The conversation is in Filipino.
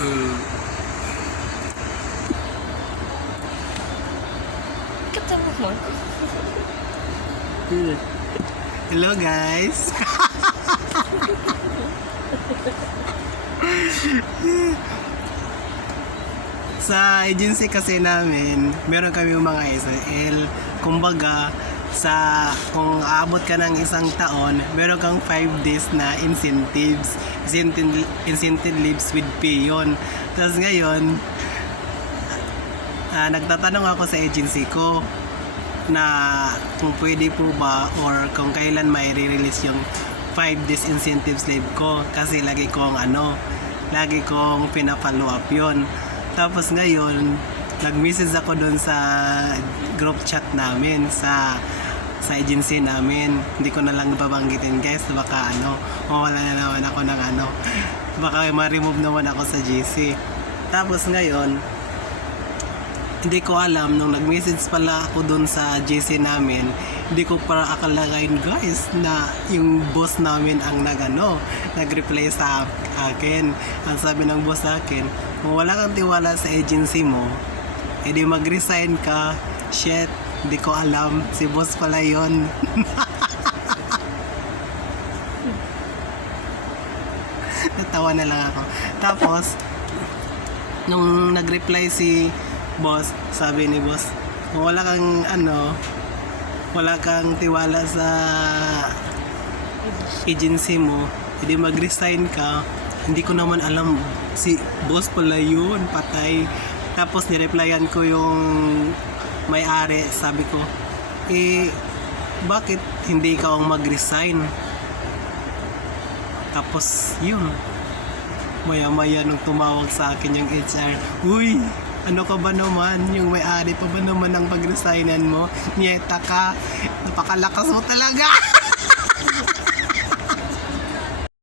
Mm. Katawa mo. Hello guys. Sa agency kasi namin, meron kami mga SL. Kumbaga, kung aabot ka ng isang taon, meron kang 5 days na incentives. Incentive leaves with pay yun. Tapos ngayon, nagtatanong ako sa agency ko na kung pwede po ba or kung kailan may re-release yung 5 days incentives leave ko, kasi lagi kong pina-follow up yun. Tapos ngayon, nag-message ako doon sa group chat namin sa agency namin. Hindi ko na lang babanggitin guys, baka mawala na naman ako ng baka ma-remove naman ako sa GC. Tapos ngayon, hindi ko alam, nung nag-message pala ako doon sa GC namin, hindi ko para akalain guys na yung boss namin ang nag-reply sa akin. Ang sabi ng boss sa akin, kung wala kang tiwala sa agency mo, edi mag-resign ka. Shit, hindi ko alam, si boss pala yon. Natawa na lang ako. Tapos nung nag-reply si boss, sabi ni boss, kung wala kang tiwala sa agency mo, hindi mag-resign ka. Hindi ko naman alam, si boss pala yun, patay. Tapos nireplyan ko yung may-ari, sabi ko, bakit hindi ka ang mag-resign? Tapos yun, maya-maya nung tumawag sa akin yung HR, uy, ano ka ba naman? Yung may-ari pa ba naman ang pag-resignan mo? Nyeta ka, napakalakas mo talaga.